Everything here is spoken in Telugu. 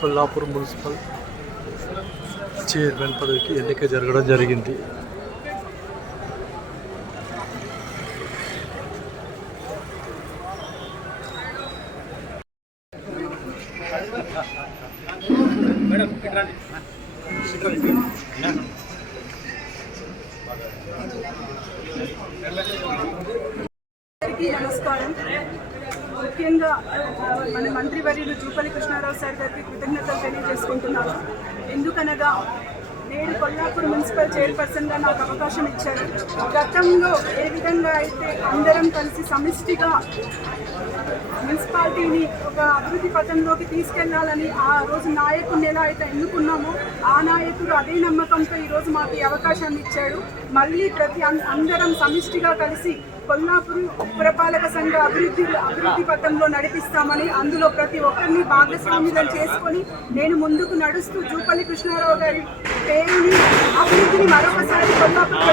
కొల్లాపూర్ మున్సిపల్ చైర్మన్ పదవికి ఎన్నిక జరగడం జరిగింది. నమస్కారం. ముఖ్యంగా మన మన మంత్రివర్యులు జూపల్లి కృష్ణారావు సార్ గారికి కృతజ్ఞతలు తెలియజేసుకుంటున్నాను. ఎందుకనగా నేను కొల్లాపూర్ మున్సిపల్ చైర్పర్సన్గా నాకు అవకాశం ఇచ్చారు. గతంలో ఏ విధంగా అయితే అందరం కలిసి సమిష్టిగా మున్సిపాలిటీని ఒక అభివృద్ధి పథంలోకి తీసుకెళ్ళాలని ఆ రోజు నాయకుడిని ఎలా అయితే ఎన్నుకున్నామో ఆ నాయకుడు అదే నమ్మకంతో ఈరోజు మాకు ఈ అవకాశాన్ని ఇచ్చాడు. మళ్ళీ ప్రతి అందరం సమిష్టిగా కలిసి కొల్లాపూర్ పురపాలక సంఘ అభివృద్ధి అభివృద్ధి పథంలో నడిపిస్తామని అందులో ప్రతి ఒక్కరిని భాగస్వామ్యం చేసుకొని నేను ముందుకు నడుస్తూ జూపల్లి కృష్ణారావు గారి పేరుని అభివృద్ధిని మరొకసారి కొల్లాపూర్